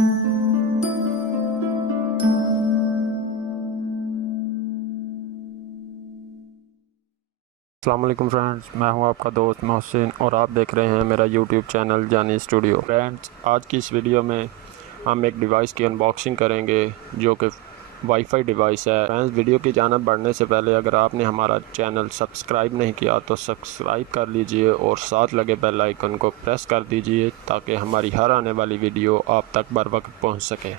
अस्सलाम वालेकुम फ्रेंड्स, मैं हूं आपका दोस्त मोहसिन और आप देख रहे हैं मेरा यूट्यूब चैनल जानी स्टूडियो। फ्रेंड्स, आज की इस वीडियो में हम एक डिवाइस की अनबॉक्सिंग करेंगे जो कि वाईफाई डिवाइस है। फ्रेंड्स, वीडियो की जानब बढ़ने से पहले अगर आपने हमारा चैनल सब्सक्राइब नहीं किया तो सब्सक्राइब कर लीजिए और साथ लगे बेल आइकन को प्रेस कर दीजिए ताकि हमारी हर आने वाली वीडियो आप तक बर वक्त पहुँच सके।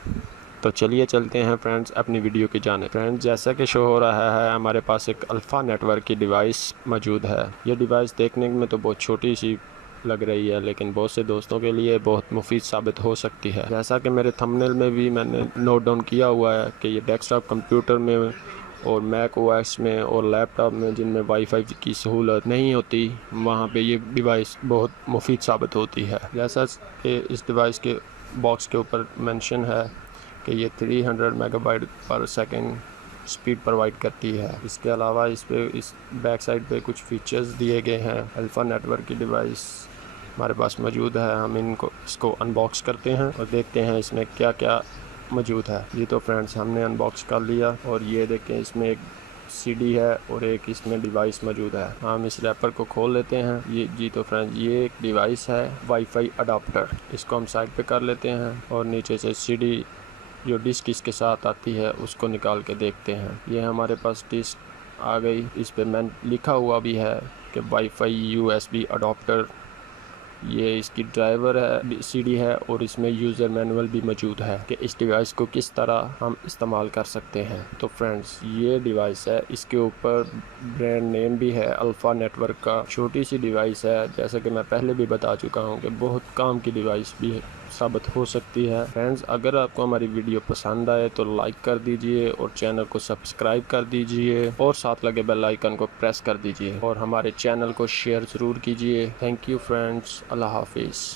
तो चलिए चलते हैं फ्रेंड्स अपनी वीडियो की जाने। फ्रेंड्स, जैसा कि शो हो रहा है हमारे पास एक अल्फ़ा नेटवर्क की डिवाइस मौजूद है। ये डिवाइस देखने में तो बहुत छोटी सी लग रही है लेकिन बहुत से दोस्तों के लिए बहुत मुफीद साबित हो सकती है। जैसा कि मेरे थंबनेल में भी मैंने नोट डाउन किया हुआ है कि ये डेस्कटॉप कंप्यूटर में और मैक ओएस में और लैपटॉप में जिनमें वाईफाई की सहूलत नहीं होती वहाँ पे ये डिवाइस बहुत मुफीद साबित होती है। जैसा कि इस डिवाइस के बॉक्स के ऊपर मेंशन है कि ये 300 मेगाबाइट पर सेकंड स्पीड प्रोवाइड करती है। इसके अलावा इस बैक साइड पे कुछ फीचर्स दिए गए हैं। अल्फ़ा नेटवर्क की डिवाइस हमारे पास मौजूद है। हम इसको अनबॉक्स करते हैं और देखते हैं इसमें क्या क्या मौजूद है। जी तो फ्रेंड्स, हमने अनबॉक्स कर लिया और ये देखें इसमें एक सीडी है और एक इसमें डिवाइस मौजूद है। हम इस रैपर को खोल लेते हैं। ये जी तो फ्रेंड्स, ये एक डिवाइस है वाईफाई अडाप्टर। इसको हम साइड पे कर लेते हैं और नीचे से सीडी जो डिस्क इसके साथ आती है उसको निकाल के देखते हैं। ये हमारे पास डिस्क आ गई। इस पे मैं लिखा हुआ भी है कि वाईफाई यूएसबी अडॉप्टर। ये इसकी ड्राइवर है, सीडी है और इसमें यूज़र मैनुअल भी मौजूद है कि इस डिवाइस को किस तरह हम इस्तेमाल कर सकते हैं। तो फ्रेंड्स, ये डिवाइस है, इसके ऊपर ब्रांड नेम भी है अल्फ़ा नेटवर्क का। छोटी सी डिवाइस है, जैसे कि मैं पहले भी बता चुका हूँ कि बहुत काम की डिवाइस भी साबित हो सकती है। फ्रेंड्स, अगर आपको हमारी वीडियो पसंद आए तो लाइक कर दीजिए और चैनल को सब्सक्राइब कर दीजिए और साथ लगे बेल आइकन को प्रेस कर दीजिए और हमारे चैनल को शेयर ज़रूर कीजिए। थैंक यू फ्रेंड्स, अल्लाह हाफिज़।